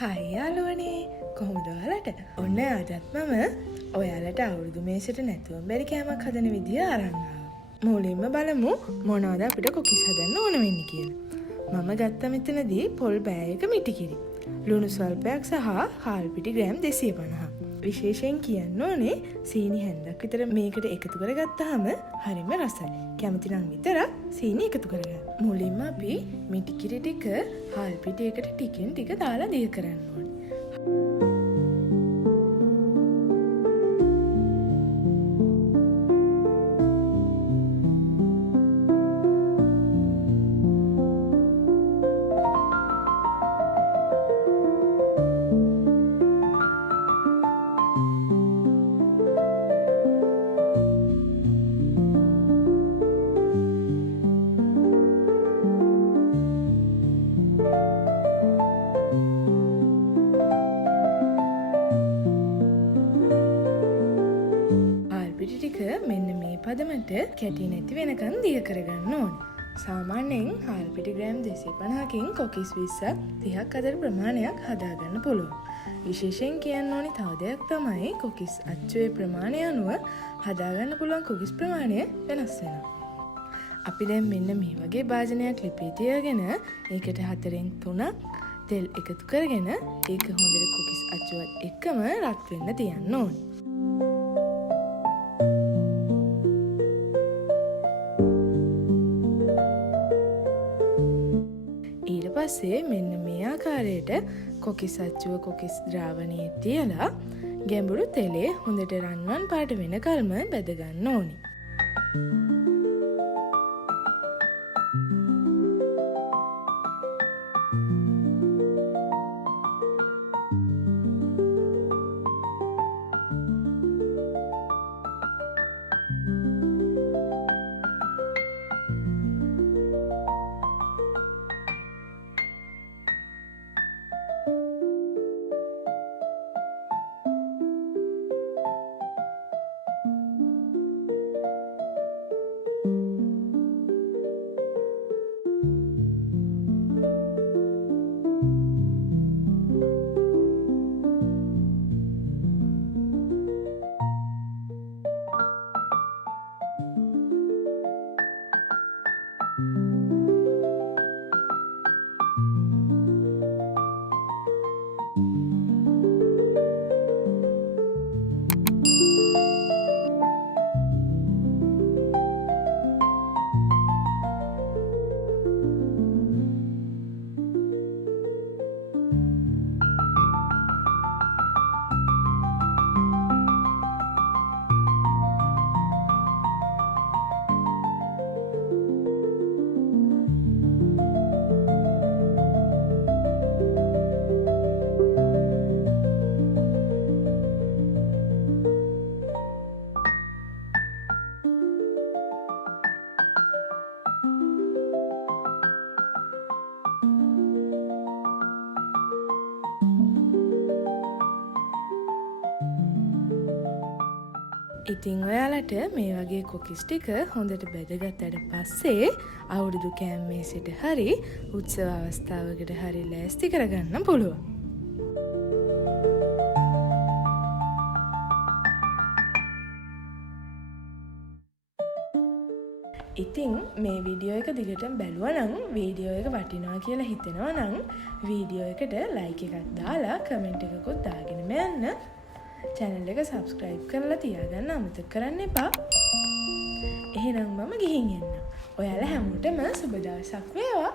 හයි යාළුවනේ කොහොමද ඔයාලට? ඔන්න අදත් මම ඔයාලට අවුරුදු මේසෙට නැතුවම බැරි කෑමක් හදන විදිය අරන් ආවා. මුලින්ම බලමු මොනවද අපිට කොකිස් හදන්න ඕන වෙන්නේ කියලා. මම ගත්ත මෙතනදී පොල් බෑයක මිටිකිරි, ලුණු ස්වල්පයක් සහ හාල් පිටි ග්‍රෑම් 250. විශේෂයෙන් කියන්න ඕනේ සීනි හැන්දක් විතර මේකට එකතු කරගත්තාම හරිම රසයි. කැමති නම් විතරක් සීනි එකතු කරගන්න. මුලින්ම අපි මිටිකිරි ටික හාල් පිටියකට ටිකෙන් ටික දාලා දිය කරන්න ඕනේ. මෙන්න මේ පදමට කැටි නැති වෙනකන් දිය කරගන්න ඕනේ. සාමාන්‍යයෙන් හාල් පිටි ග්‍රෑම් 250කින් කොකිස් 20ක් 30ක් අතර ප්‍රමාණයක් හදාගන්න පුළුවන්. විශේෂයෙන් කියන්න ඕනි තව දෙයක් තමයි කොකිස් අච්චුවේ ප්‍රමාණය අනුව හදාගන්න පුළුවන් කොකිස් ප්‍රමාණය වෙනස් වෙනවා. අපි දැන් මෙන්න මේ වගේ භාජනයක් ලිපේ තියාගෙන ඒකට 4න් 3ක් තෙල් එකතු කරගෙන ඒක හොඳට කොකිස් අච්චුවත් එක්කම රත් වෙන්න තියන්න ඕනේ. පස්සේ මෙන්න මේ ආකාරයට කොකිස් අච්චුව කොකිස් ද්‍රාවණයේ තියලා ගැඹුරු තෙලේ හොඳට රන්වන් පාට වෙනකල්ම බැද ගන්න ඕනි. ඉතින් ඔයාලට මේ වගේ කොකිස් ටික හොඳට බැදගත්තට පස්සේ අවුරුදු කෑම මේසෙට හරි උත්සව අවස්ථාවකට හරි ලෑස්ති කරගන්න පුළුවන්. ඉතින් මේ වීඩියෝ එක දිගටම බැලුවා නම් වීඩියෝ එක වටිනවා කියලා හිතෙනවා නම් වීඩියෝ එකට ලයික් එකක් දාලා කමෙන්ට් එකකුත් දාගෙනම යන්න. channel එක subscribe කරලා තියාගන්න අමතක කරන්න එපා. එහෙනම් මම ගිහින් එන්න. ඔයාලා හැමෝටම සුබ දවසක් වේවා.